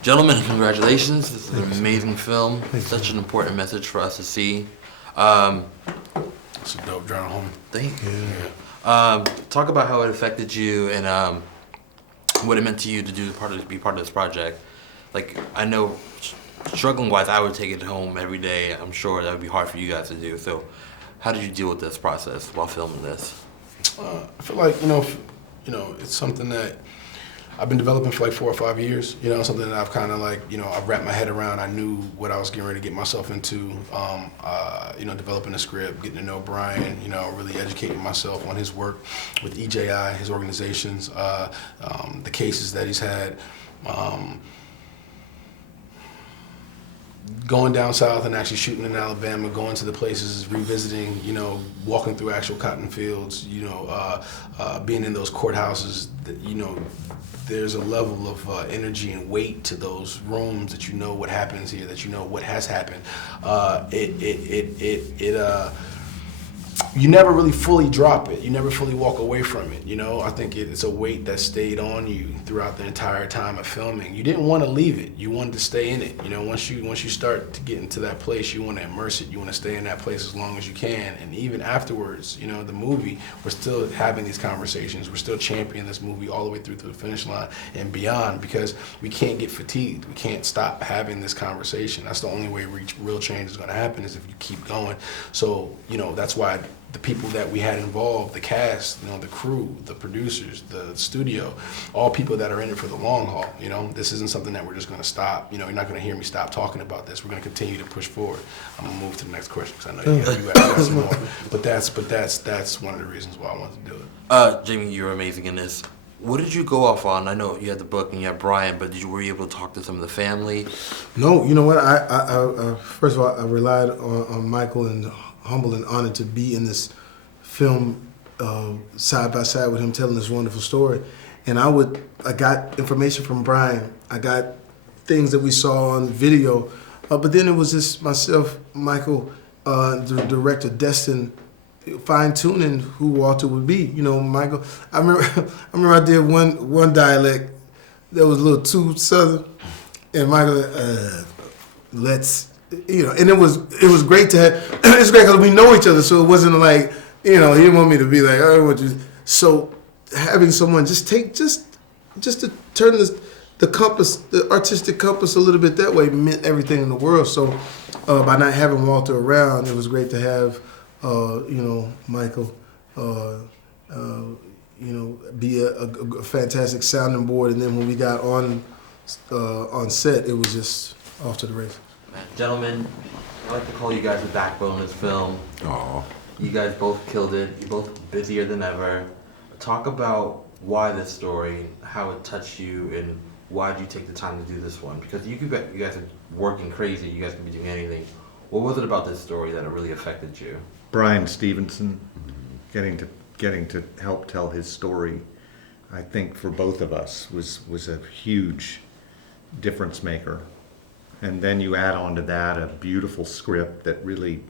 Gentlemen, congratulations. This is an Thanks. amazing film. Thanks, Such man. an important message for us to see. Um, It's a dope journal, homie. thank Yeah. Talk about how it affected you and what it meant to you to be part of this project. Like, I know, struggling wise, I would take it home every day. I'm sure that would be hard for you guys to do. So, how did you deal with this process while filming this? I feel like it's something that I've been developing for like 4 or 5 years. Something that I've kind of like I've wrapped my head around. I knew what I was getting ready to get myself into. Developing a script, getting to know Brian. Really educating myself on his work with EJI, his organizations, the cases that he's had. Going down south and actually shooting in Alabama, going to the places, revisiting, walking through actual cotton fields, being in those courthouses, there's a level of energy and weight to those rooms that what happens here, that what has happened. You never really fully drop it. You never fully walk away from it. I think it's a weight that stayed on you throughout the entire time of filming. You didn't want to leave it. You wanted to stay in it. Once you start to get into that place, you want to immerse it. You want to stay in that place as long as you can. And even afterwards, the movie, we're still having these conversations. We're still championing this movie all the way through to the finish line and beyond, because we can't get fatigued. We can't stop having this conversation. That's the only way real change is going to happen, is if you keep going. So, that's why the people that we had involved, the cast, the crew, the producers, the studio, all people that are in it for the long haul. This isn't something that we're just going to stop. You're not going to hear me stop talking about this. We're going to continue to push forward. I'm going to move to the next question because I know you got some more. But that's one of the reasons why I wanted to do it. Jamie, you're amazing in this. What did you go off on? I know you had the book and you had Brian, but were you able to talk to some of the family? No, you know what? I first of all, I relied on Michael, and humbled and honored to be in this film side by side with him, telling this wonderful story. And I got information from Brian. I got things that we saw on video, but then it was just myself, Michael, the director, Destin, fine tuning who Walter would be. Michael. I remember I did one dialect that was a little too southern, and Michael, let's. And it was great to have. It's great because we know each other, so it wasn't like he didn't want me to be like, oh, what you. So having someone just to turn the compass, the artistic compass, a little bit that way meant everything in the world. So by not having Walter around, it was great to have Michael, be a fantastic sounding board, and then when we got on set, it was just off to the races. Gentlemen, I like to call you guys the backbone of this film. Aw. You guys both killed it. You're both busier than ever. Talk about why this story, how it touched you, and why did you take the time to do this one? Because you guys are working crazy. You guys could be doing anything. What was it about this story that it really affected you? Brian Stevenson, getting to help tell his story, I think for both of us was a huge difference maker. And then you add on to that a beautiful script that really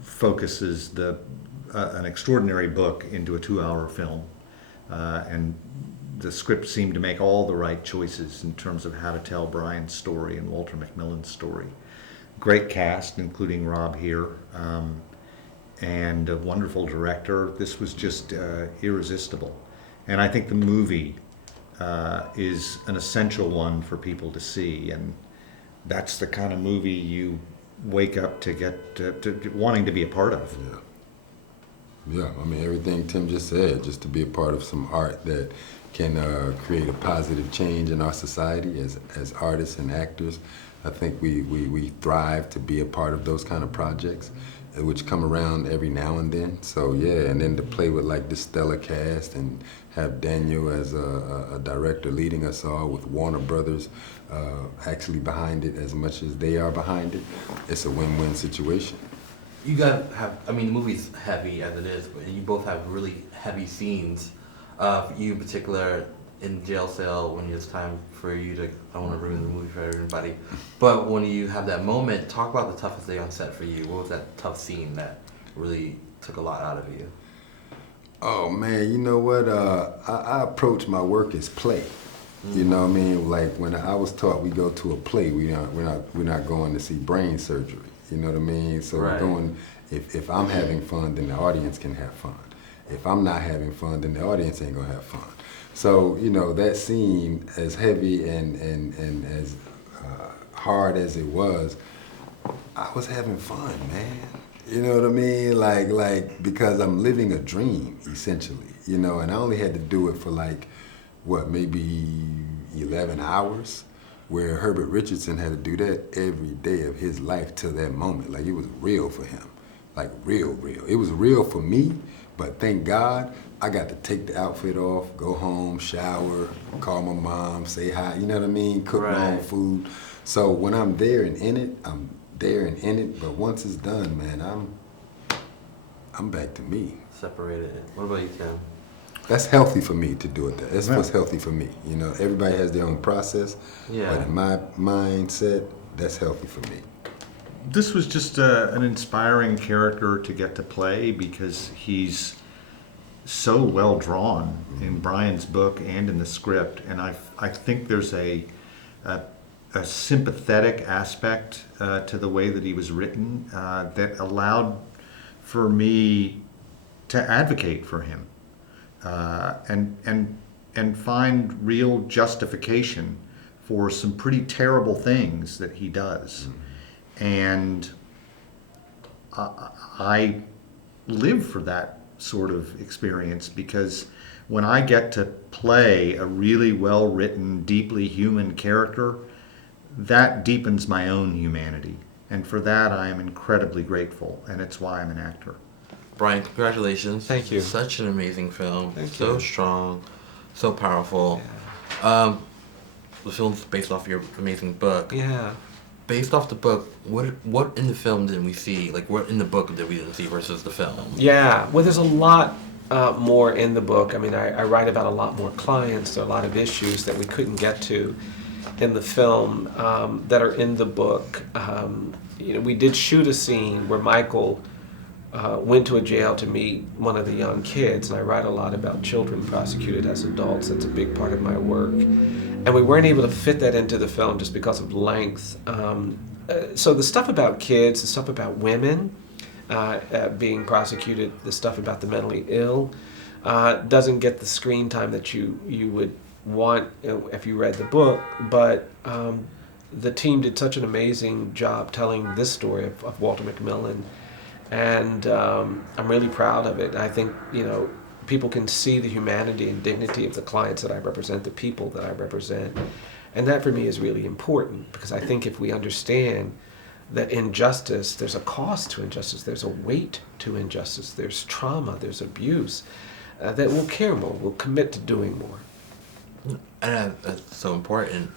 focuses an extraordinary book into a 2-hour film. And the script seemed to make all the right choices in terms of how to tell Brian's story and Walter McMillan's story. Great cast, including Rob here, and a wonderful director. This was just irresistible. And I think the movie is an essential one for people to see, and that's the kind of movie you wake up to get to wanting to be a part of. Yeah, I mean, everything Tim just said, just to be a part of some art that can create a positive change in our society as artists and actors. I think we thrive to be a part of those kind of projects, which come around every now and then. So yeah, and then to play with like this stellar cast and have Daniel as a director leading us all, with Warner Brothers actually behind it as much as they are behind it, it's a win-win situation. You guys have, the movie's heavy as it is, but you both have really heavy scenes. For you in particular, in jail cell, when it's time for you to, I don't want to ruin the movie for everybody, but when you have that moment, talk about the toughest day on set for you. What was that tough scene that really took a lot out of you? Oh man, you know what? I approach my work as play. You know what I mean? Like when I was taught, we go to a play. We're not going to see brain surgery. You know what I mean? So Right. we're going. If I'm having fun, then the audience can have fun. If I'm not having fun, then the audience ain't gonna have fun. So you know that scene, as heavy and as hard as it was, I was having fun, man. You know what I mean? Like because I'm living a dream essentially. You know, and I only had to do it for like maybe 11 hours, where Herbert Richardson had to do that every day of his life till that moment. Like it was real for him, like real. It was real for me, but thank God I got to take the outfit off, go home, shower, call my mom, say hi, you know what I mean? Cook my own Right. food. So when I'm there and in it, I'm there and in it, but once it's done, man, I'm back to me. Separated. What about you, Tim? That's healthy for me to do it. That's Yeah. what's healthy for me. You know, everybody has their own process, Yeah. but in my mindset, that's healthy for me. This was just an inspiring character to get to play because he's so well drawn in Brian's book and in the script, and I think there's a sympathetic aspect to the way that he was written that allowed for me to advocate for him and find real justification for some pretty terrible things that he does. And I live for that sort of experience because when I get to play a really well-written, deeply human character, that deepens my own humanity. And for that, I am incredibly grateful, and it's why I'm an actor. Brian, congratulations. Thank you. Such an amazing film. Thank so you. strong, so powerful. The film's based off your amazing book. Yeah. Based off the book, what in the film did we see? Like, what in the book did we didn't see versus the film? Yeah. Well, there's a lot more in the book. I mean, I write about a lot more clients. There are a lot of issues that we couldn't get to in the film that are in the book. You know, we did shoot a scene where Michael went to a jail to meet one of the young kids, and I write a lot about children prosecuted as adults. That's a big part of my work. And we weren't able to fit that into the film just because of length. So the stuff about kids, the stuff about women being prosecuted, the stuff about the mentally ill, doesn't get the screen time that you would want if you read the book. But the team did such an amazing job telling this story of Walter McMillan. And I'm really proud of it. I think, you know, people can see the humanity and dignity of the clients that I represent, the people that I represent. And that for me is really important because I think if we understand that injustice, there's a cost to injustice, there's a weight to injustice, there's trauma, there's abuse, that we'll care more, we'll commit to doing more. And that's so important.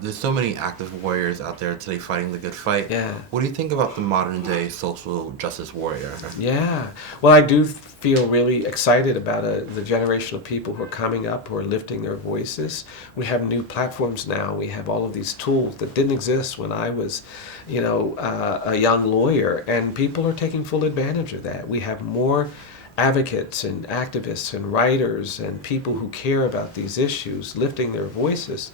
There's so many active warriors out there today fighting the good fight. Yeah. What do you think about the modern day social justice warrior? Yeah. Well, I do feel really excited about the generation of people who are coming up, who are lifting their voices. We have new platforms now. We have all of these tools that didn't exist when I was, you know, a young lawyer, and people are taking full advantage of that. We have more advocates and activists and writers and people who care about these issues lifting their voices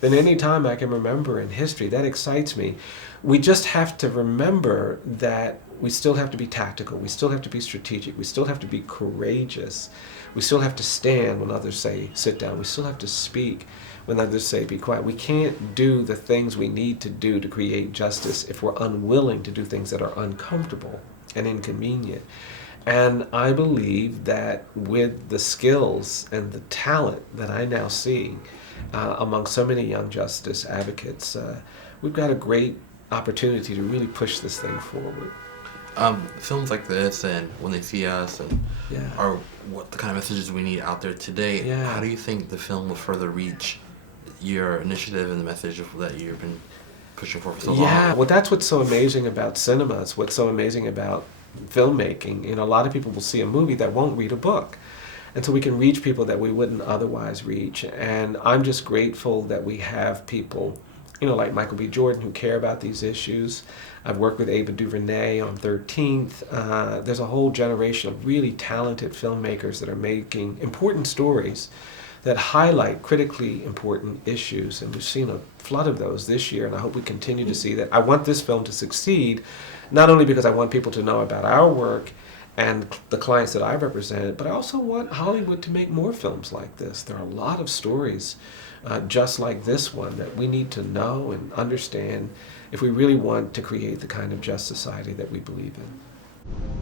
than any time I can remember in history. That excites me. We just have to remember that we still have to be tactical, we still have to be strategic, we still have to be courageous, we still have to stand when others say sit down, we still have to speak when others say be quiet. We can't do the things we need to do to create justice if we're unwilling to do things that are uncomfortable and inconvenient. And I believe that with the skills and the talent that I now see among so many young justice advocates, we've got a great opportunity to really push this thing forward. Films like this, and when they see us, and Yeah. are what the kind of messages we need out there today. Yeah. How do you think the film will further reach your initiative and the message that you've been pushing for so long? Yeah, well, that's what's so amazing about cinema. It's what's so amazing about filmmaking. You know, a lot of people will see a movie that won't read a book. And so we can reach people that we wouldn't otherwise reach. And I'm just grateful that we have people, you know, like Michael B. Jordan, who care about these issues. I've worked with Ava DuVernay on 13th. There's a whole generation of really talented filmmakers that are making important stories that highlight critically important issues. And we've seen a flood of those this year, and I hope we continue to see that. I want this film to succeed, not only because I want people to know about our work and the clients that I represent, but I also want Hollywood to make more films like this. There are a lot of stories just like this one that we need to know and understand if we really want to create the kind of just society that we believe in.